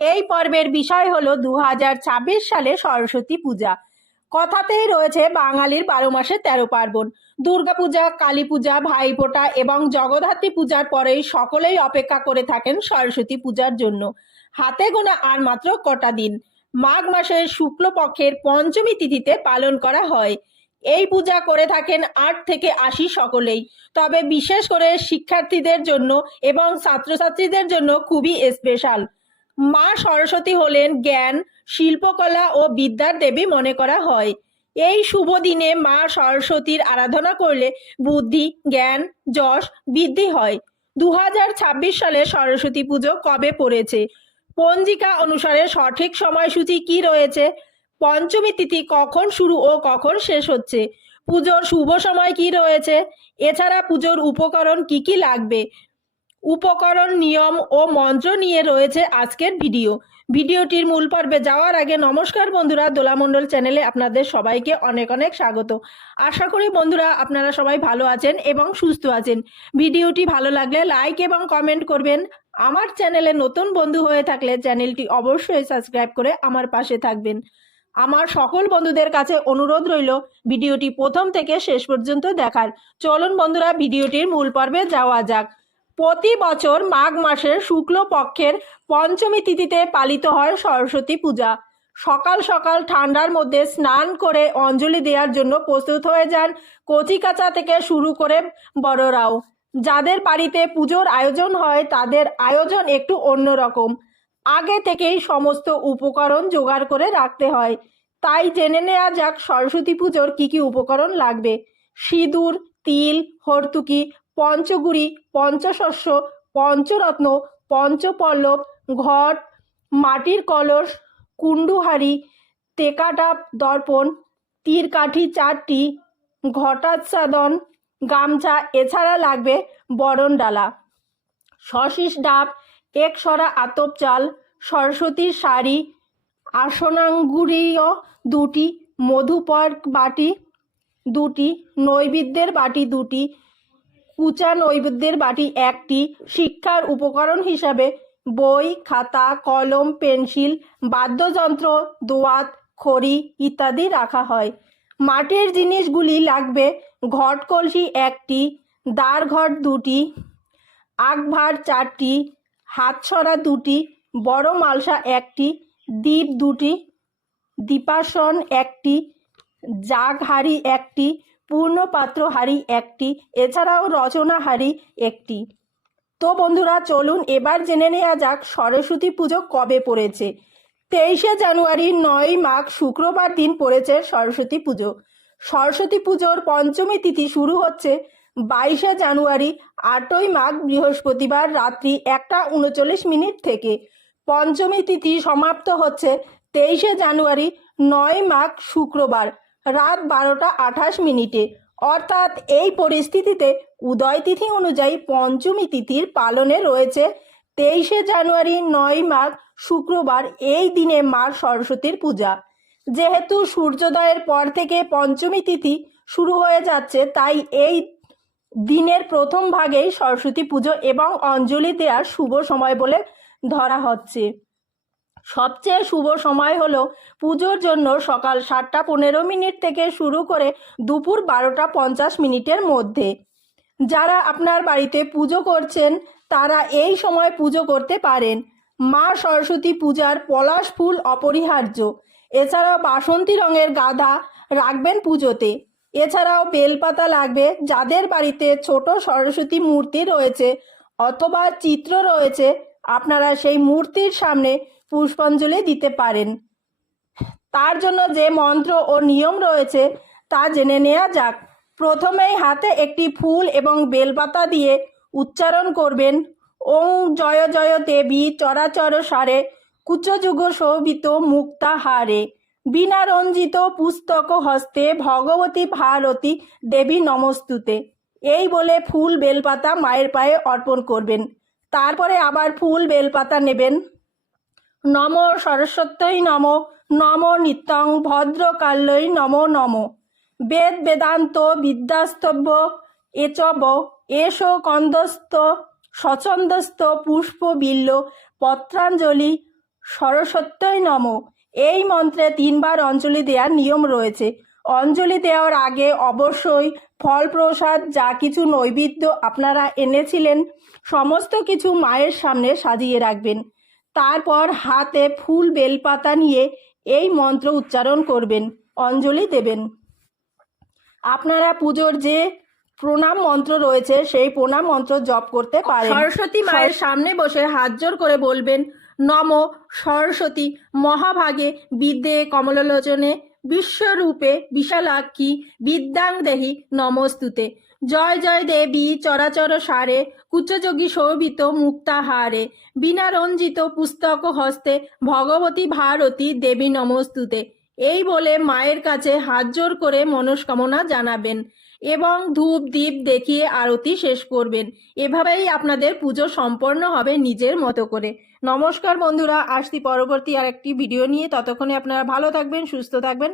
এই পর্বের বিষয় হলো 2026 সালে সরস্বতী পূজা। কথাতেই রয়েছে বাঙালির 12 মাসে 13 পার্বণ। দুর্গাপূজা, কালী পূজা, ভাইফোঁটা এবং জগদ্ধাত্রী পূজার পরেই সকলেই অপেক্ষা করে থাকেন সরস্বতী পূজার জন্য। হাতে গোনা আর মাত্র কটা দিন। মাঘ মাসের শুক্লপক্ষের পঞ্চমী তিথিতে পালন করা হয়। এই পূজা করে থাকেন 8 থেকে 80 সকলেই। তবে বিশেষ করে শিক্ষার্থীদের জন্য এবং ছাত্রছাত্রীদের জন্য খুবই স্পেশাল। মা সরস্বতী হলেন জ্ঞান, শিল্পকলা ও বিদ্যার দেবী মনে করা হয়। এই শুভ দিনে মা সরস্বতীর আরাধনা করলে বুদ্ধি, জ্ঞান, যশ বৃদ্ধি হয়। 2026 সালে সরস্বতী পুজো কবে পড়েছে? পঞ্জিকা অনুসারে সঠিক সময়সূচি কি রয়েছে? পঞ্চমী তিথি কখন শুরু ও কখন শেষ হচ্ছে? পুজোর শুভ সময় কি রয়েছে? এছাড়া পুজোর উপকরণ কি কি লাগবে? উপকরণ, নিয়ম ও মন্ত্র নিয়ে রয়েছে আজকের ভিডিওটির মূল পর্বে যাওয়ার আগে নমস্কার বন্ধুরা, দোলামণ্ডল চ্যানেলে আপনাদের সবাইকে অনেক অনেক স্বাগত। আশা করি বন্ধুরা আপনারা সবাই ভালো আছেন এবং সুস্থ আছেন। ভিডিওটি ভালো লাগলে লাইক এবং কমেন্ট করবেন। আমার চ্যানেলে নতুন বন্ধু হয়ে থাকলে চ্যানেলটি অবশ্যই সাবস্ক্রাইব করে আমার পাশে থাকবেন। আমার সকল বন্ধুদের কাছে অনুরোধ রইল ভিডিওটি প্রথম থেকে শেষ পর্যন্ত দেখার। চলুন বন্ধুরা ভিডিওটির মূল পর্বে যাওয়া যাক। প্রতি বছর মাঘ মাসের শুক্লপক্ষের পঞ্চমী তিথিতে পালিত হয় সরস্বতী পূজা। সকাল সকাল ঠান্ডার মধ্যে স্নান করে অঞ্জলি দেওয়ার জন্য প্রস্তুত হয়ে যান কচিকাঁচা থেকে শুরু করে বড়রাও। যাদের বাড়িতে পুজোর আয়োজন হয় তাদের আয়োজন একটু অন্যরকম। আগে থেকেই সমস্ত উপকরণ জোগাড় করে রাখতে হয়। তাই জেনে নেওয়া যাক সরস্বতী পুজোর কি কি উপকরণ লাগবে। সিঁদুর, তিল, হর্তুকি, পঞ্চগুড়ি, পঞ্চশস্য, পঞ্চরত্ন, পঞ্চপল্লব, ঘট, মাটির কলস, কুণ্ডুহারি, টেকাটাপ দর্পণ, তীরকাঠি 4টি, ঘটাচ্ছাদন, গামছা। এছাড়া লাগবে বরণ ডালা, শশীষ ডাব, একসরা আতপ চাল, সরস্বতীর শাড়ি, আসনাঙ্গুরীয় 2টি, মধুপর্ক বাটি 2টি, নৈবেদ্যের বাটি 2টি, কুচা নৈবেদ্যের বাটি 1টি। শিক্ষার উপকরণ হিসাবে বই, খাতা, কলম, পেন্সিল, বাদ্যযন্ত্র, দোয়াত, খড়ি ইত্যাদি রাখা হয়। মাটির জিনিসগুলি লাগবে ঘট কলসি 1টি, দাঁড় ঘট 2টি, আগভার 4টি, হাতছড়া 2টি, বড় মালসা 1টি, দীপ 2টি, দীপাসন 1টি, জাগ হাঁড়ি 1টি, পূর্ণপাত্র হাঁড়ি 1টি, এছাড়াও রচনা হাঁড়ি 1টি। তো বন্ধুরা চলুন এবার জেনে নেওয়া যাক সরস্বতী পুজো কবে পড়েছে। 23শে জানুয়ারি 9 মাঘ শুক্রবার দিন পড়েছে সরস্বতী পুজো। সরস্বতী পুজোর পঞ্চমী তিথি শুরু হচ্ছে 22শে জানুয়ারি 8ই মাঘ বৃহস্পতিবার রাত্রি 1:39 থেকে। পঞ্চমী তিথি সমাপ্ত হচ্ছে 23শে জানুয়ারি 9 মাঘ শুক্রবার রাত 12:28। অর্থাৎ এই পরিস্থিতিতে উদয় তিথি অনুযায়ী পঞ্চমী তিথির পালনে রয়েছে 23শে জানুয়ারি 9 মাঘ শুক্রবার। এই দিনে মা সরস্বতীর পূজা। যেহেতু সূর্যোদয়ের পর থেকে পঞ্চমী তিথি শুরু হয়ে যাচ্ছে, তাই এই দিনের প্রথম ভাগেই সরস্বতী পুজো এবং অঞ্জলি দেওয়ার শুভ সময় বলে ধরা হচ্ছে। সবচেয়ে শুভ সময় হলো পুজোর জন্য সকাল 7:15 থেকে শুরু করে দুপুর 12:50 মধ্যে। যারা আপনার বাড়িতে পুজো করছেন তারা এই সময় পুজো করতে পারেন। মা সরস্বতী পূজার পলাশ ফুল অপরিহার্য। এছাড়াও বাসন্তী রঙের গাধা রাখবেন পুজোতে। এছাড়াও বেলপাতা লাগবে। যাদের বাড়িতে ছোট সরস্বতী মূর্তি রয়েছে অথবা চিত্র রয়েছে, আপনারা সেই মূর্তির সামনে পুষ্পাঞ্জলি দিতে পারেন। তার জন্য যে মন্ত্র ও নিয়ম রয়েছে তা জেনে নেওয়া যাক। প্রথমেই হাতে একটি ফুল এবং বেলপাতা দিয়ে উচ্চারণ করবেন ওং জয় জয় দেবী চরাচর সারে কুচযুগ শোভিত মুক্তাহারে বিনা রঞ্জিত পুস্তক হস্তে ভগবতী ভারতী দেবী নমস্তুতে। এই বলে ফুল বেলপাতা মায়ের পায়ে অর্পণ করবেন। তারপরে আবার ফুল বেলপাতা নেবেন। নম সরস্বত্যই নম, নম নিত্যং ভদ্রকাল্যই নম নম। বেদ বেদান্ত বিদ্যাস্তব্য এচব এষ কন্দস্ত স্বচ্ছন্দস্ত পুষ্প বিল্ল পত্রাঞ্জলি সরস্বত্যই নমঃ। এই মন্ত্রে 3 বার অঞ্জলি দেওয়ার নিয়ম রয়েছে। অঞ্জলি দেওয়ার আগে অবশ্যই ফল প্রসাদ যা কিছু নৈবেদ্য আপনারা এনেছিলেন সমস্ত কিছু মায়ের সামনে সাজিয়ে রাখবেন। তারপর হাতে ফুল বেলপাতা নিয়ে এই মন্ত্র উচ্চারণ করবেন, অঞ্জলি দেবেন। আপনারা পুজোর যে প্রণাম মন্ত্র রয়েছে সেই প্রণাম মন্ত্র জপ করতে পারেন। সরস্বতী মায়ের সামনে বসে হাত জোড় করে বলবেন, নম সরস্বতী মহাভাগে বিদ্যে কমললোচনে বিশ্বরূপে বিশালাক্ষী বিদ্যাং দেহি নমস্তুতে। জয় জয় দেবী চরাচর সারে কুচযোগী শোভিত মুক্তাহারে বিনা রঞ্জিত পুস্তক হস্তে ভগবতী ভারতী দেবী নমস্তুতে। এই বলে মায়ের কাছে হাত জোড় করে মনস্কামনা জানাবেন এবং ধূপ দীপ দেখিয়ে আরতি শেষ করবেন। এভাবেই আপনাদের পুজো সম্পন্ন হবে নিজের মতো করে। নমস্কার বন্ধুরা, আসছি পরবর্তী আরেকটি ভিডিও নিয়ে। ততক্ষণে আপনারা ভালো থাকবেন, সুস্থ থাকবেন।